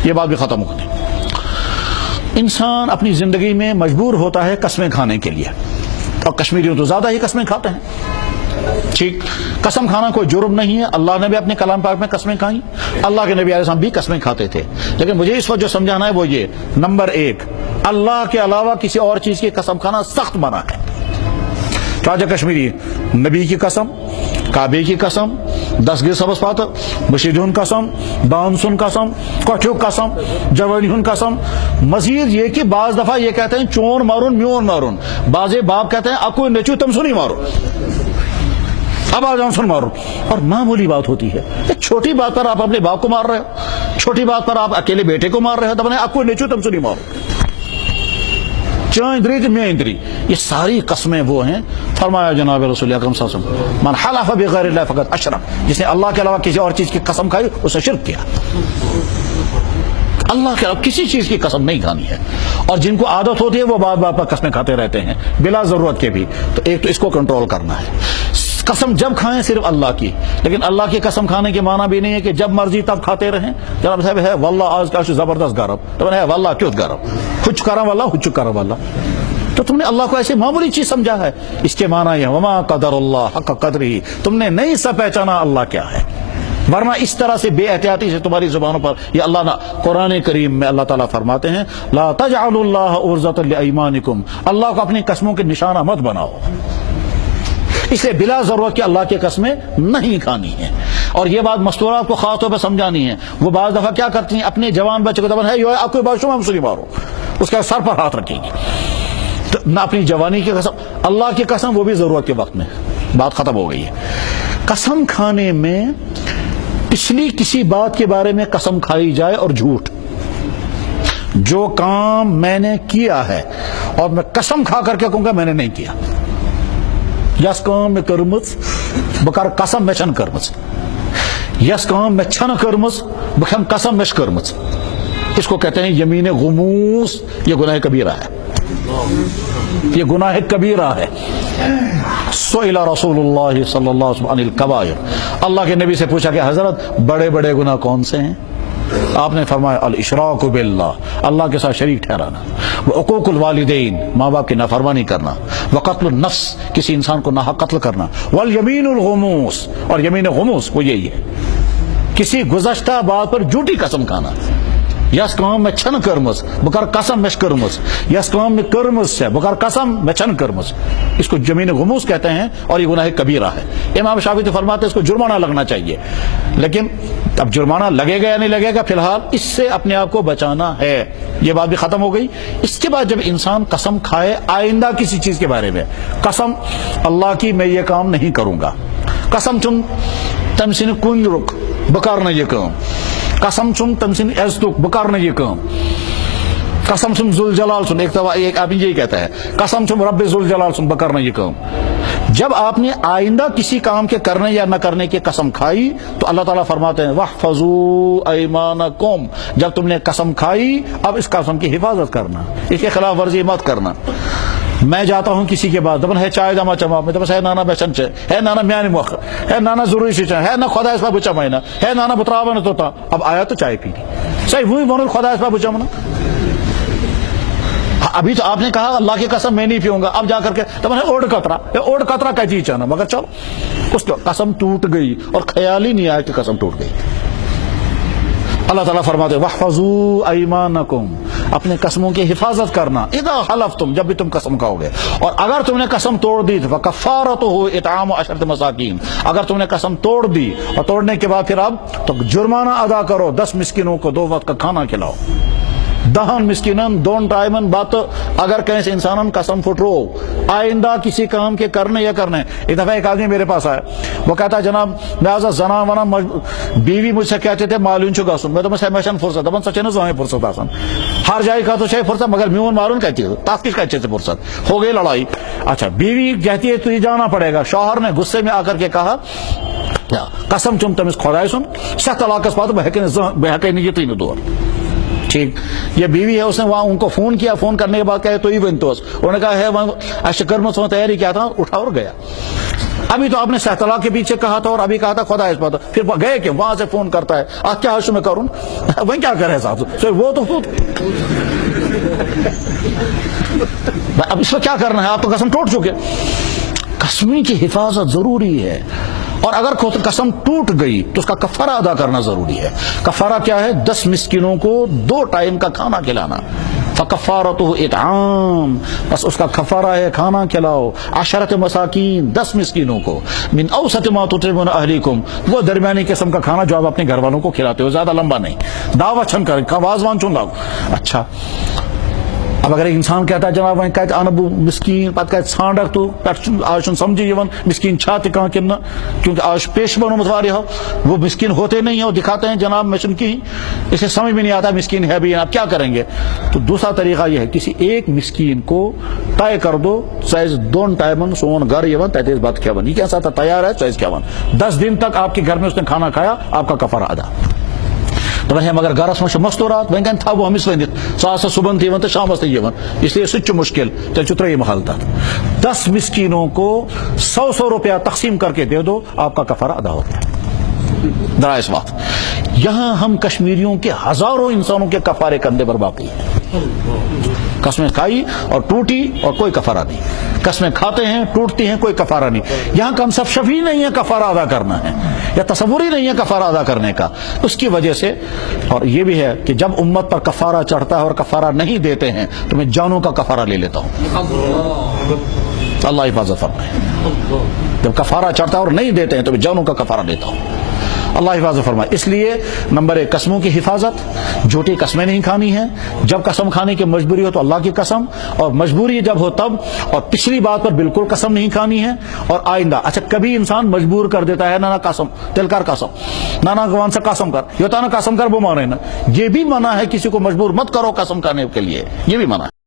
یہ بات بھی ختم ہو گئی. انسان اپنی زندگی میں مجبور ہوتا ہے قسمیں کھانے کے لیے، اور کشمیریوں تو زیادہ ہی قسمیں کھاتے ہیں. ٹھیک، قسم کھانا کوئی جرم نہیں ہے. اللہ نے بھی اپنے کلام پاک میں قسمیں کھائیں، اللہ کے نبی علیہ السلام بھی قسمیں کھاتے تھے. لیکن مجھے اس وقت جو سمجھانا ہے وہ یہ، نمبر 1، اللہ کے علاوہ کسی اور چیز کی قسم کھانا سخت منع ہے. راجہ کشمیری نبی کی قسم، کعبے کی قسم، 10 گز سبز پاتر، بشیدون قسم، دانسن قسم، کوٹھیو قسم، جوانیون قسم. مزید یہ کہ بعض دفعہ یہ کہتے ہیں چون مارون میون مارون، بعض باپ کہتے ہیں اکو نیچو تم سنی مارو، اب آ جاؤں سن مارو. اور معمولی بات ہوتی ہے، ایک چھوٹی بات پر آپ اپنے باپ کو مار رہے ہو، چھوٹی بات پر آپ اکیلے بیٹے کو مار رہے ہو، تب اکو نیچو تم سنی مارو، چاندری تو میں اندری. یہ ساری قسمیں وہ ہیں. فرمایا جناب رسول اکرم صلی اللہ علیہ وسلم، من حلف بغیر اللہ فقط اشرک، جس نے اللہ کے علاوہ کسی اور چیز کی قسم کھائی اسے شرک کیا. اللہ کے علاوہ کسی چیز کی قسم نہیں کھانی ہے. اور جن کو عادت ہوتی ہے وہ بار بار قسمیں کھاتے رہتے ہیں بلا ضرورت کے بھی. تو ایک تو اس کو کنٹرول کرنا ہے. قسم جب کھائیں صرف اللہ کی، لیکن اللہ کی قسم کھانے کے معنی بھی نہیں ہے کہ جب مرضی تب کھاتے رہیں. جناب صاحب ہے واللہ آج کا زبردست گرم، تو ہے واللہ کیوں گرم، کچھ کرم واللہ کچھ کرم واللہ. تو تم نے اللہ کو ایسے معمولی چیز سمجھا ہے. اس کے معنی یہ وما قدر اللہ حق قدرہ، تم نے نہیں سا پہچانا اللہ کیا ہے. ورنہ اس طرح سے بے احتیاطی سے تمہاری زبانوں پر یہ اللہ نے قرآن کریم میں اللہ تعالیٰ فرماتے ہیں لا تجعلوا اللہ عرضۃ لایمانکم، اللہ کو اپنی قسموں کے نشانہ مت بناؤ. اس لیے بلا ضرورت کہ اللہ کی قسمیں نہیں کھانی ہیں. اور یہ بات مستورات کو خاص طور پر سمجھانی ہے. وہ بعض دفعہ کیا کرتی ہیں، اپنے جوان بچے کو دبن ہے یہ آپ کو بادشاہ ہم سنی مارو، اس کا سر پر ہاتھ رکھیں گی. تو نہ اپنی جوانی کی قسم، اللہ کی قسم وہ بھی ضرورت کے وقت میں. بات ختم ہو گئی ہے. قسم کھانے میں پچھلی کسی بات کے بارے میں قسم کھائی جائے اور جھوٹ، جو کام میں نے کیا ہے اور میں قسم کھا کر کے کہوں گا میں نے نہیں کیا. یس کام میں کرمز بکر قسم میں چھن کرمز، یس کام میں چھن کرمز بکھم قسم میں کرمز. اس کو کہتے ہیں یمین غموس. یہ گناہ کبیرہ ہے، یہ گناہ کبیرہ ہے. سئل رسول اللہ صلی اللہ علیہ وسلم عن الکبائر، اللہ کے نبی سے پوچھا کہ حضرت بڑے بڑے گناہ کون سے ہیں؟ آپ نے فرمایا الاشراک باللہ، اللہ کے ساتھ شریک ٹھہرانا، وعقوق الوالدین، ماں باپ کی نافرمانی کرنا، وقتل النفس، کسی انسان کو ناحق قتل کرنا، والیمین الغموس، اور یمین غموس وہ یہی ہے کسی گزشتہ بات پر جھوٹی قسم کھانا. یس کام میں چھن کرمز بکر قسم میں کرمز، یس کام میں کرمز سے بکر قسم میں چھن کرمز. اس کو جمین غموس کہتے ہیں اور یہ گناہ کبیرہ ہے. امام شافعی تو فرماتے ہیں اس کو جرمانہ لگنا چاہیے. لیکن اب جرمانہ لگے گا یا نہیں لگے گا، فی الحال اس سے اپنے آپ کو بچانا ہے. یہ بات بھی ختم ہو گئی. اس کے بعد جب انسان قسم کھائے آئندہ کسی چیز کے بارے میں، قسم اللہ کی میں یہ کام نہیں کروں گا، قسم چم تم سن کن رک بکار نہ یہ کام، قسم چم تم سن عزتک بکار نہ یہ کام، قسم چم ذوالجلال سن، ایک آدمی یہی کہتا ہے قسم چم رب ذوالجلال سن بکار نہ یہ کام. جب آپ نے آئندہ کسی کام کے کرنے یا نہ کرنے کی قسم کھائی تو اللہ تعالیٰ فرماتے ہیں وَاحْفَظُوا أَيْمَانَكُمْ، جب تم نے قسم کھائی اب اس قسم کی حفاظت کرنا، اس کے خلاف ورزی مت کرنا. میں جاتا ہوں کسی کے بعد دبن ہے چائے دما چما میں دبس ہے نانا بیچن چے ہے نانا میانی مؤخر ہے نانا ضروری سے ہے نہ خدا اس پر بچا مہینہ ہے نانا بتراوا نہ توتا. اب آیا تو چائے پی لی صحیح وہی بولو خدا اس پر بچا منا. ابھی تو آپ نے کہا اللہ کی قسم میں نہیں پیوں گا، اب جا کر کے تب اوڑ قطرہ کا چیز چاہنا، مگر چلو اس کو قسم ٹوٹ گئی اور خیال ہی نہیں آیا کہ قسم ٹوٹ گئی. اللہ تعالیٰ فرماتے وَاحْفَظُوا أَيْمَانَكُمْ، اپنے قسموں کی حفاظت کرنا، اذا حلفتم، جب بھی تم قسم کھاؤ گے. اور اگر تم نے قسم توڑ دی تو فَكَفَّارَتُهُ إِطْعَامُ 10 مساکین، اگر تم نے قسم توڑ دی اور توڑنے کے بعد پھر اب تو جرمانہ ادا کرو، 10 مسکینوں کو 2 وقت کا کھانا کھلاؤ. 10 مسکینن 2 ٹائمن بات. اگر کہیں سے انسانن قسم پھٹرو آئندہ کسی کام کے کرنے یا کرنے. ایک دفعہ ایک آدمی میرے پاس آیا، وہ کہتا ہے جناب میں آزا زنا ونا بیوی مجھ سے کہتے تھے مالون چکا سن، میں تو میں فرصت دبن سچے نہ زوائیں فرصت آسان ہر جائے کا تو چاہے فرصت، مگر میون مالون کہتی ہے تاکہ کا اچھے سے فرصت ہو گئی لڑائی. اچھا بیوی کہتی ہے تو یہ جانا پڑے گا. شوہر نے غصے میں آ کر کے کہا قسم چم تمس خدائے سن شہ طلاقس پات بہکے نہیں یہ دور. ٹھیک، یہ بیوی ہے، اس نے وہاں ان کو فون کیا، فون کرنے کے بعد کہے تو ہی بنتوس، انہوں نے کہا ہے اچھا کرمت تیاری کیا تھا، اٹھا اور گیا. ابھی تو آپ نے سہتلا کے پیچھے کہا تھا اور ابھی کہا تھا خدا اس بات، پھر گئے کہ وہاں سے فون کرتا ہے آپ کیا حشر میں کروں، وہ کیا کرے صاحب، وہ تو اب اس میں کیا کرنا ہے، آپ تو قسم ٹوٹ چکے. قسم کی حفاظت ضروری ہے، اور اگر قسم ٹوٹ گئی تو اس کا کفارہ ادا کرنا ضروری ہے. کفارہ کیا ہے؟ 10 مسکینوں کو 2 ٹائم کا کھانا کھلانا. فکفارتہ اطعام، بس اس کا کفارہ ہے کھانا کھلاؤ 10 مساکین، 10 مسکینوں کو، من اوسط ما تطعمون اہلیکم، وہ درمیانی قسم کا کھانا جو آپ اپنے گھر والوں کو کھلاتے ہو، زیادہ لمبا نہیں، دعوت چھن کر وازوان چن لاؤ. اچھا اب اگر ایک انسان کہتا ہے جناب وہیں کہتا انبو مسکین پتہ کہتا ژھانڈک تو آج سمجھی یہ مسکین چھاتے کہاں کننا، کیونکہ آج پیش بنو متواری ہو، وہ مسکین ہوتے نہیں ہو، دکھاتے ہیں جناب مشن کی، اسے سمجھ میں نہیں آتا مسکین ہے بھی، آپ کیا کریں گے. تو دوسرا طریقہ یہ ہے کسی ایک مسکین کو طے کر دو سائز 2 ٹائمن سون گھر یہ 33 بات کیا بن، یہ کیسا تھا تیار ہے سائز 51، 10 دن تک آپ کے گھر میں اس نے کھانا کھایا، آپ کا کفارہ ادا. تو مگر گھرس مجھ مستورات وین تھو ہمس ونت سا صبح تو شام تھی اس لیے سہ مشکل تیل تریم حل تک. 10 مسکینوں کو 100 روپیہ تقسیم کر کے دے دو، آپ کا کفارہ ادا ہو گیا. ذرا اس وقت یہاں ہم کشمیریوں کے ہزاروں انسانوں کے کفارے کندھے پر باقی ہیں. قسمیں کھائی اور ٹوٹی اور کوئی کفارہ نہیں، قسمیں کھاتے ہیں ٹوٹتی ہیں کوئی کفارہ نہیں. یہاں کنسپشن ہی نہیں ہے کفارہ ادا کرنا ہے، یا تصور ہی نہیں ہے کفارہ ادا کرنے کا. اس کی وجہ سے اور یہ بھی ہے کہ جب امت پر کفارہ چڑھتا ہے اور کفارہ نہیں دیتے ہیں تو میں جانوں کا کفارہ لے لیتا ہوں. اللہ حفاظت فرمائے. جب کفارہ چڑھتا ہے اور نہیں دیتے ہیں تو میں جانوں کا کفارہ لیتا ہوں. اللہ حفاظت فرمائے. اس لیے نمبر 1 قسموں کی حفاظت، جھوٹی قسمیں نہیں کھانی ہیں. جب قسم کھانے کی مجبوری ہو تو اللہ کی قسم، اور مجبوری جب ہو تب، اور پچھلی بات پر بالکل قسم نہیں کھانی ہے. اور آئندہ اچھا کبھی انسان مجبور کر دیتا ہے نانا قسم تل کر قسم، نانا گوان سے قسم کر، یہ ہوتا نا قسم کر وہ مانے نا، یہ بھی منع ہے. کسی کو مجبور مت کرو قسم کھانے کے لیے، یہ بھی منع ہے.